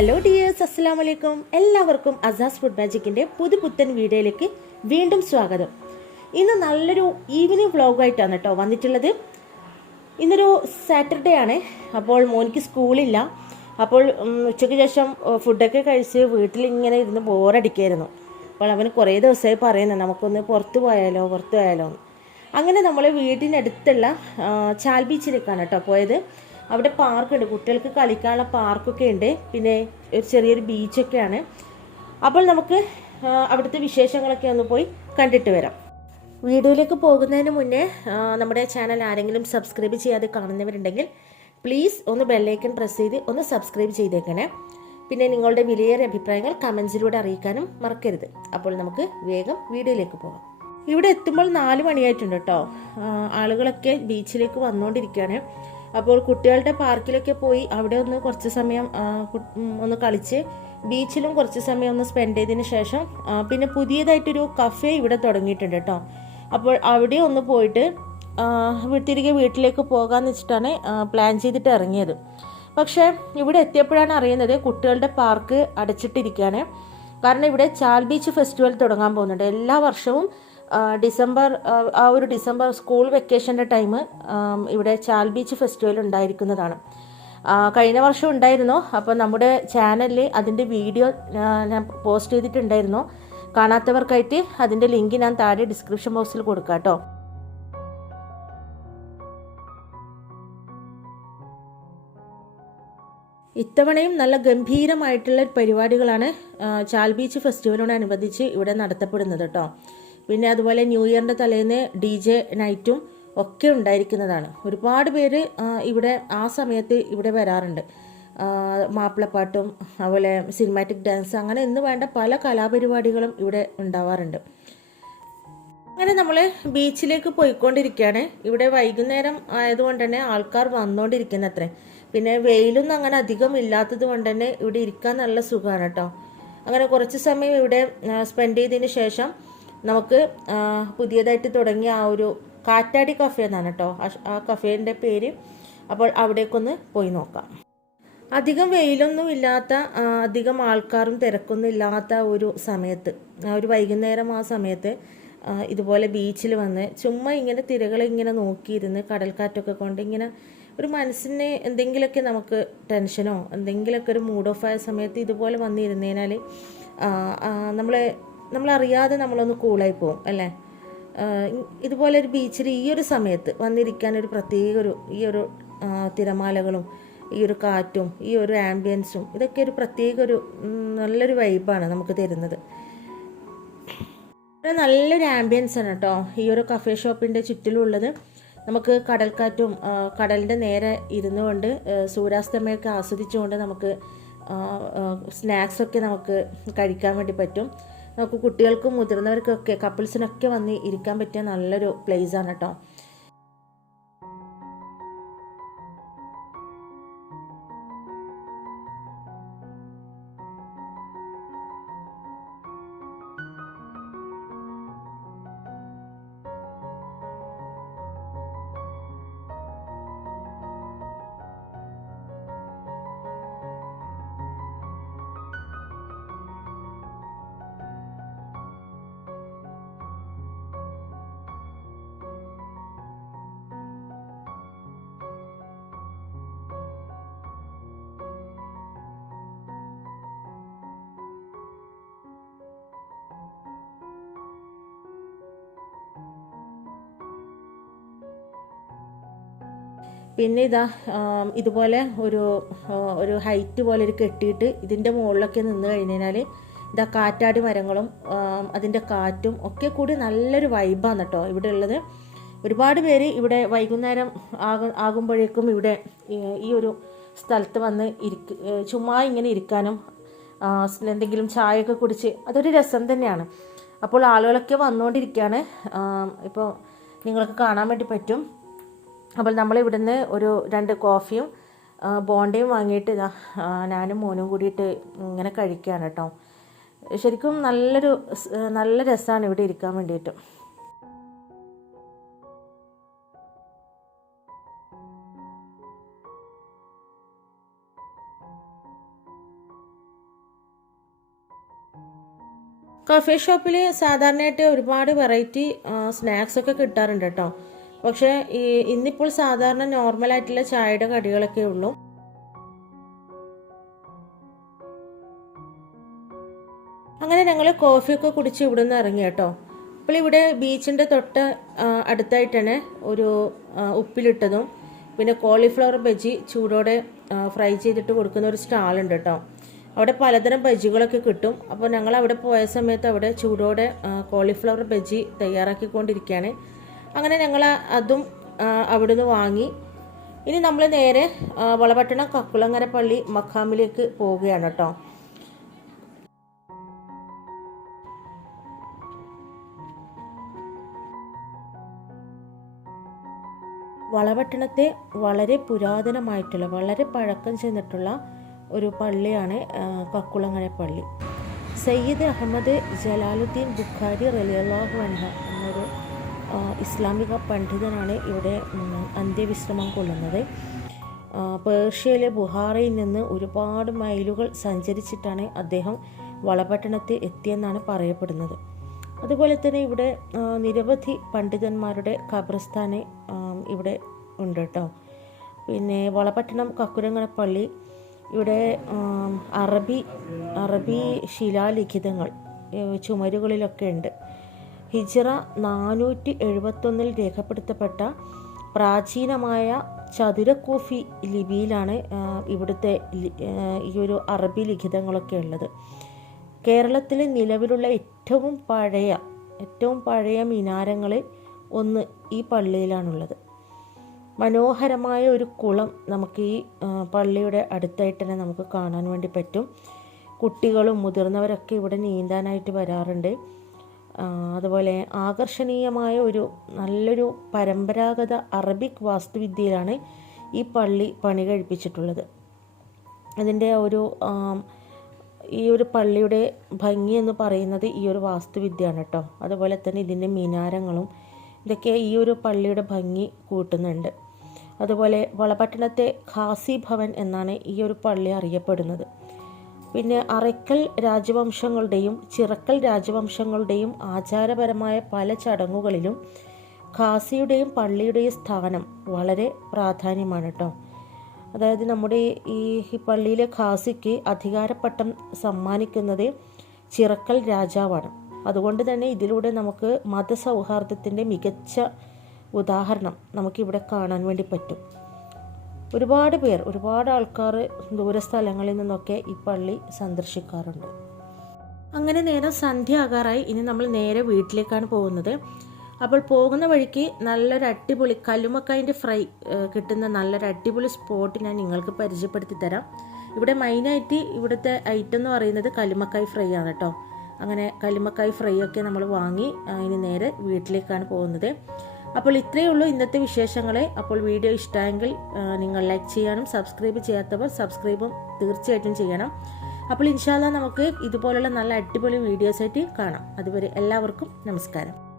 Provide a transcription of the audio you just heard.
Hello dears അസ്സാം വലൈക്കും എല്ലാവർക്കും അസാസ് ഫുഡ് മാജിക്കിന്റെ പുതു പുത്തൻ വീഡിയോയിലേക്ക് വീണ്ടും സ്വാഗതം. ഇന്ന് നല്ലൊരു ഈവനിങ് വ്ളോഗായിട്ടാണ് കേട്ടോ വന്നിട്ടുള്ളത്. ഇന്നൊരു സാറ്റർഡേ ആണ്. അപ്പോൾ മോനിക്ക് സ്കൂളില്ല. അപ്പോൾ ഉച്ചയ്ക്ക് ശേഷം ഫുഡൊക്കെ കഴിച്ച് വീട്ടിൽ ഇങ്ങനെ ഇരുന്ന് ബോറടിക്കായിരുന്നു. അപ്പോൾ അവന് കുറേ ദിവസമായി പറയുന്നത് നമുക്കൊന്ന് പുറത്ത് പോയാലോ പുറത്ത് പോയാലോ അങ്ങനെ നമ്മൾ വീടിനടുത്തുള്ള ചാൽ ബീച്ചിലേക്കാണ് കേട്ടോ പോയത്. അവിടെ പാർക്കുണ്ട്. കുട്ടികൾക്ക് കളിക്കാനുള്ള പാർക്കൊക്കെ ഉണ്ട്. പിന്നെ ഒരു ചെറിയൊരു ബീച്ചൊക്കെയാണ്. അപ്പോൾ നമുക്ക് അവിടുത്തെ വിശേഷങ്ങളൊക്കെ ഒന്ന് പോയി കണ്ടിട്ട് വരാം. വീഡിയോയിലേക്ക് പോകുന്നതിന് മുന്നേ നമ്മുടെ ചാനൽ ആരെങ്കിലും സബ്സ്ക്രൈബ് ചെയ്യാതെ കാണുന്നവരുണ്ടെങ്കിൽ പ്ലീസ് ഒന്ന് ബെല്ലൈക്കൺ പ്രസ് ചെയ്ത് ഒന്ന് സബ്സ്ക്രൈബ് ചെയ്തേക്കണേ. പിന്നെ നിങ്ങളുടെ വിലയേറിയ അഭിപ്രായങ്ങൾ കമൻസിലൂടെ അറിയിക്കാനും മറക്കരുത്. അപ്പോൾ നമുക്ക് വേഗം വീഡിയോയിലേക്ക് പോകാം. ഇവിടെ എത്തുമ്പോൾ നാല് മണിയായിട്ടുണ്ട് കേട്ടോ. ആളുകളൊക്കെ ബീച്ചിലേക്ക് വന്നുകൊണ്ടിരിക്കുകയാണ്. അപ്പോൾ കുട്ടികളുടെ പാർക്കിലൊക്കെ പോയി അവിടെ ഒന്ന് കുറച്ച് സമയം ഒന്ന് കളിച്ച് ബീച്ചിലും കുറച്ച് സമയം ഒന്ന് സ്പെൻഡ് ചെയ്തതിന് ശേഷം പിന്നെ പുതിയതായിട്ടൊരു കഫേ ഇവിടെ തുടങ്ങിയിട്ടുണ്ട് കേട്ടോ. അപ്പോൾ അവിടെ ഒന്ന് പോയിട്ട് തിരികെ വീട്ടിലേക്ക് പോകാമെന്ന് വെച്ചിട്ടാണ് പ്ലാൻ ചെയ്തിട്ട് ഇറങ്ങിയത്. പക്ഷേ ഇവിടെ എത്തിയപ്പോഴാണ് അറിയുന്നത് കുട്ടികളുടെ പാർക്ക് അടച്ചിട്ടിരിക്കുകയാണ്. കാരണം ഇവിടെ ചാൽ ബീച്ച് ഫെസ്റ്റിവൽ തുടങ്ങാൻ പോകുന്നുണ്ട്. എല്ലാ വർഷവും ഡിസംബർ ആ, ഒരു ഡിസംബർ സ്കൂൾ വെക്കേഷന്റെ ടൈം ഇവിടെ ചാൽ ബീച്ച് ഫെസ്റ്റിവൽ ഉണ്ടായിരിക്കുന്നതാണ്. കഴിഞ്ഞ വർഷം ഉണ്ടായിരുന്നു. അപ്പോൾ നമ്മുടെ ചാനലിൽ അതിന്റെ വീഡിയോ ഞാൻ പോസ്റ്റ് ചെയ്തിട്ടുണ്ടായിരുന്നു. കാണാത്തവർക്കായിട്ട് അതിന്റെ ലിങ്ക് ഞാൻ താഴെ ഡിസ്ക്രിപ്ഷൻ ബോക്സിൽ കൊടുക്കാം കേട്ടോ. ഇത്തവണയും നല്ല ഗംഭീരമായിട്ടുള്ള പരിപാടികളാണ് ചാൽ ബീച്ച് ഫെസ്റ്റിവലിനോടനുബന്ധിച്ച് ഇവിടെ നടത്തപ്പെടുന്നത് കേട്ടോ. പിന്നെ അതുപോലെ ന്യൂ ഇയറിന്റെ തലേന്ന് ഡി ജെ നൈറ്റും ഒക്കെ ഉണ്ടായിരിക്കുന്നതാണ്. ഒരുപാട് പേര് ഇവിടെ ആ സമയത്ത് ഇവിടെ വരാറുണ്ട്. മാപ്പിളപ്പാട്ടും അതുപോലെ സിനിമാറ്റിക് ഡാൻസ് അങ്ങനെ എന്ന് വേണ്ട പല കലാപരിപാടികളും ഇവിടെ ഉണ്ടാവാറുണ്ട്. അങ്ങനെ നമ്മൾ ബീച്ചിലേക്ക് പോയിക്കൊണ്ടിരിക്കുകയാണ്. ഇവിടെ വൈകുന്നേരം ആയതുകൊണ്ട് തന്നെ ആൾക്കാർ വന്നുകൊണ്ടിരിക്കുന്ന അത്രേ പിന്നെ വെയിലൊന്നും അങ്ങനെ അധികം ഇല്ലാത്തത് കൊണ്ട് തന്നെ ഇവിടെ ഇരിക്കാൻ നല്ല സുഖമാണ് കേട്ടോ. അങ്ങനെ കുറച്ച് സമയം ഇവിടെ സ്പെൻഡ് ചെയ്തതിന് ശേഷം നമുക്ക് പുതിയതായിട്ട് തുടങ്ങിയ ആ ഒരു കാറ്റാടി കഫേ എന്നാണ് കേട്ടോ. ആ- കഫേന്റെ പേര്. അപ്പോൾ അവിടേക്കൊന്ന് പോയി നോക്കാം. അധികം വെയിലൊന്നും ഇല്ലാത്ത അധികം ആൾക്കാരും തിരക്കൊന്നും ഇല്ലാത്ത ഒരു സമയത്ത് ആ ഒരു വൈകുന്നേരം ആ സമയത്ത് ഇതുപോലെ ബീച്ചിൽ വന്ന് ചുമ്മാ ഇങ്ങനെ തിരകളെ ഇങ്ങനെ നോക്കിയിരുന്ന് കടൽക്കാറ്റൊക്കെ കൊണ്ട് ഇങ്ങനെ ഒരു മനസ്സിന് എന്തെങ്കിലുമൊക്കെ നമുക്ക് ടെൻഷനോ എന്തെങ്കിലുമൊക്കെ ഒരു മൂഡ് ഓഫ് ആയ സമയത്ത് ഇതുപോലെ വന്നിരുന്നതിനാൽ നമ്മൾ നമ്മളറിയാതെ നമ്മളൊന്ന് കൂളായി പോകും അല്ലേ? ഇതുപോലെ ഒരു ബീച്ചിൽ ഈ ഒരു സമയത്ത് വന്നിരിക്കാൻ ഒരു പ്രത്യേക ഒരു ഈ ഒരു തിരമാലകളും ഈ ഒരു കാറ്റും ഈ ഒരു ആംബിയൻസും ഇതൊക്കെ ഒരു പ്രത്യേക ഒരു നല്ലൊരു വൈബാണ് നമുക്ക് തരുന്നത്. ഇവിടെ നല്ലൊരു ആംബിയൻസ് ആണ് കേട്ടോ ഈ ഒരു കഫേ ഷോപ്പിന്റെ ചുറ്റിലുള്ളത്. നമുക്ക് കടൽക്കാറ്റും കടലിന്റെ നേരെ ഇരുന്നു കൊണ്ട് ആ, സൂര്യാസ്തമയമൊക്കെ ആസ്വദിച്ചുകൊണ്ട് നമുക്ക് സ്നാക്സൊക്കെ നമുക്ക് കഴിക്കാൻ വേണ്ടി പറ്റും. നമുക്ക് കുട്ടികൾക്കും മുതിർന്നവർക്കൊക്കെ കപ്പിൾസിനൊക്കെ വന്ന് ഇരിക്കാൻ പറ്റിയ നല്ലൊരു പ്ലേസ് ആണ് കേട്ടോ പിന്നെ ഇതാ ഇതുപോലെ ഒരു ഒരു ഹൈറ്റ് പോലെ ഒരു കെട്ടിയിട്ട് ഇതിന്റെ മുകളിലൊക്കെ നിന്ന് കഴിഞ്ഞാൽ ഇതാ കാറ്റാടി മരങ്ങളും അതിന്റെ കാറ്റും ഒക്കെ കൂടി നല്ലൊരു വൈബാണ് കേട്ടോ ഇവിടെ ഉള്ളത് ഒരുപാട് പേര് ഇവിടെ വൈകുന്നേരം ആക ആകുമ്പോഴേക്കും ഇവിടെ ഈ ഒരു സ്ഥലത്ത് വന്ന് ഇരിക്ക ചുമ്മാ ഇങ്ങനെ ഇരിക്കാനും എന്തെങ്കിലും ചായയൊക്കെ കുടിച്ച് അതൊരു രസം തന്നെയാണ്. അപ്പോൾ ആളുകളൊക്കെ വന്നുകൊണ്ടിരിക്കുകയാണ് ഇപ്പോൾ നിങ്ങൾക്ക് കാണാൻ വേണ്ടി പറ്റും. അപ്പോൾ നമ്മൾ ഇവിടുന്ന് ഒരു രണ്ട് കോഫിയും ബോണ്ടയും വാങ്ങിയിട്ട് ഇതാ ഞാനും മോനും കൂടിയിട്ട് ഇങ്ങനെ കഴിക്കുകയാണ് കേട്ടോ. ശരിക്കും നല്ലൊരു നല്ല രസമാണ് ഇവിടെ ഇരിക്കാൻ വേണ്ടിയിട്ട്. കോഫി ഷോപ്പിൽ സാധാരണയായിട്ട് ഒരുപാട് വെറൈറ്റി സ്നാക്സൊക്കെ കിട്ടാറുണ്ട് കേട്ടോ. പക്ഷേ ഈ ഇന്നിപ്പോൾ സാധാരണ നോർമൽ ആയിട്ടുള്ള ചായയുടെ കടികളൊക്കെ ഉള്ളൂ. അങ്ങനെ ഞങ്ങൾ കോഫിയൊക്കെ കുടിച്ച് ഇവിടെ നിന്ന് ഇറങ്ങി കേട്ടോ. അപ്പോൾ ഇവിടെ ബീച്ചിന്റെ തൊട്ട് അടുത്തായിട്ടാണ് ഒരു ഉപ്പിലിട്ടതും പിന്നെ കോളിഫ്ലവർ ബജി ചൂടോടെ ഫ്രൈ ചെയ്തിട്ട് കൊടുക്കുന്ന ഒരു സ്റ്റാളുണ്ട് കേട്ടോ. അവിടെ പലതരം ബജികളൊക്കെ കിട്ടും. അപ്പോൾ ഞങ്ങൾ അവിടെ പോയ സമയത്ത് അവിടെ ചൂടോടെ കോളിഫ്ലവർ ബജി തയ്യാറാക്കിക്കൊണ്ടിരിക്കുകയാണ്. അങ്ങനെ ഞങ്ങൾ അതും അവിടുന്ന് വാങ്ങി. ഇനി നമ്മൾ നേരെ വളപട്ടണം കക്കുളങ്ങര പള്ളി മക്കാമിലേക്ക് പോവുകയാണ് കേട്ടോ. വളപട്ടണത്തെ വളരെ പുരാതനമായിട്ടുള്ള വളരെ പഴക്കം ചെന്നിട്ടുള്ള ഒരു പള്ളിയാണ് കക്കുളങ്ങര പള്ളി സയ്യിദ് അഹമ്മദ് ജലാലുദ്ദീൻ ബുഖാരി റലിയല്ലാഹു അൻഹ ഇസ്ലാമിക പണ്ഡിതനാണ് ഇവിടെ അന്ത്യവിശ്രമം കൊള്ളുന്നത്. പേർഷ്യയിലെ ബുഹാറയിൽ നിന്ന് ഒരുപാട് മൈലുകൾ സഞ്ചരിച്ചിട്ടാണ് അദ്ദേഹം വളപട്ടണത്തിൽ എത്തിയെന്നാണ് പറയപ്പെടുന്നത്. അതുപോലെ തന്നെ ഇവിടെ നിരവധി പണ്ഡിതന്മാരുടെ ഖബർസ്ഥാന് ഇവിടെ ഉണ്ട് കേട്ടോ. പിന്നെ വളപട്ടണം കക്കുരങ്ങനപ്പള്ളി ഇവിടെ അറബി അറബി ശിലാലിഖിതങ്ങൾ ചുമരുകളിലൊക്കെ ഉണ്ട്. ഹിജ്റ നാനൂറ്റി എഴുപത്തൊന്നിൽ രേഖപ്പെടുത്തപ്പെട്ട പ്രാചീനമായ ചതുരക്കോഫി ലിപിയിലാണ് ഇവിടുത്തെ ഈ ഒരു അറബി ലിഖിതങ്ങളൊക്കെ ഉള്ളത്. കേരളത്തിലെ നിലവിലുള്ള ഏറ്റവും പഴയ ഏറ്റവും പഴയ മിനാരങ്ങളിൽ ഒന്ന് ഈ പള്ളിയിലാണുള്ളത്. മനോഹരമായ ഒരു കുളം നമുക്ക് ഈ പള്ളിയുടെ അടുത്തായിട്ട് തന്നെ നമുക്ക് കാണാൻ വേണ്ടി പറ്റും. കുട്ടികളും മുതിർന്നവരൊക്കെ ഇവിടെ നീന്താനായിട്ട് വരാറുണ്ട്. അതുപോലെ ആകർഷണീയമായ ഒരു നല്ലൊരു പരമ്പരാഗത അറബിക് വാസ്തുവിദ്യയിലാണ് ഈ പള്ളി പണി കഴിപ്പിച്ചിട്ടുള്ളത് അതിന്റെ ഒരു ഈ ഒരു പള്ളിയുടെ ഭംഗി എന്ന് പറയുന്നത് ഈ ഒരു വാസ്തുവിദ്യയാണ് കേട്ടോ. അതുപോലെ തന്നെ ഇതിന്റെ മിനാരങ്ങളും ഇതൊക്കെ ഈ ഒരു പള്ളിയുടെ ഭംഗി കൂട്ടുന്നുണ്ട്. അതുപോലെ വളപട്ടണത്തെ ഖാസി ഭവൻ എന്നാണ് ഈ ഒരു പള്ളി അറിയപ്പെടുന്നത്. പിന്നെ അറയ്ക്കൽ രാജവംശങ്ങളുടെയും ചിറക്കൽ രാജവംശങ്ങളുടെയും ആചാരപരമായ പല ചടങ്ങുകളിലും ഖാസിയുടെയും പള്ളിയുടെയും സ്ഥാനം വളരെ പ്രാധാന്യമാണ് കേട്ടോ അതായത് നമ്മുടെ ഈ പള്ളിയിലെ ഖാസിക്ക് അധികാരപ്പട്ടം സമ്മാനിക്കുന്നത് ചിറക്കൽ രാജാവാണ്. അതുകൊണ്ട് തന്നെ ഇതിലൂടെ നമുക്ക് മതസൗഹാർദ്ദത്തിന്റെ മികച്ച ഉദാഹരണം നമുക്കിവിടെ കാണാൻ വേണ്ടി പറ്റും. ഒരുപാട് പേർ ഒരുപാട് ആൾക്കാർ ദൂരസ്ഥലങ്ങളിൽ നിന്നൊക്കെ ഈ പള്ളി സന്ദർശിക്കാറുണ്ട്. അങ്ങനെ നേരം സന്ധ്യ ആകാറായി ഇനി നമ്മൾ നേരെ വീട്ടിലേക്കാണ് പോകുന്നത്. അപ്പോൾ പോകുന്ന വഴിക്ക് നല്ലൊരു അടിപൊളി കല്ലുമക്കായിന്റെ ഫ്രൈ കിട്ടുന്ന നല്ലൊരു അടിപൊളി സ്പോട്ട് ഞാൻ നിങ്ങൾക്ക് പരിചയപ്പെടുത്തി തരാം. ഇവിടെ മെയിനായിട്ട് ഇവിടുത്തെ ഐറ്റം എന്ന് പറയുന്നത് കല്ലുമക്കായ് ഫ്രൈ ആണ് കേട്ടോ അങ്ങനെ കല്ലുമക്കായ് ഫ്രൈ ഒക്കെ നമ്മൾ വാങ്ങി അതിന് നേരെ വീട്ടിലേക്കാണ് പോകുന്നത്. അപ്പോൾ ഇത്രയേ ഉള്ളൂ ഇന്നത്തെ വിശേഷങ്ങളെ. അപ്പോൾ വീഡിയോ ഇഷ്ടമെങ്കിൽ നിങ്ങൾ ലൈക്ക് ചെയ്യാനും സബ്സ്ക്രൈബ് ചെയ്യാത്തവർ സബ്സ്ക്രൈബും തീർച്ചയായിട്ടും ചെയ്യണം. അപ്പോൾ ഇൻഷാല്ല നമുക്ക് ഇതുപോലുള്ള നല്ല അടിപൊളി വീഡിയോസായിട്ട് കാണാം. അതുവരെ എല്ലാവർക്കും നമസ്കാരം.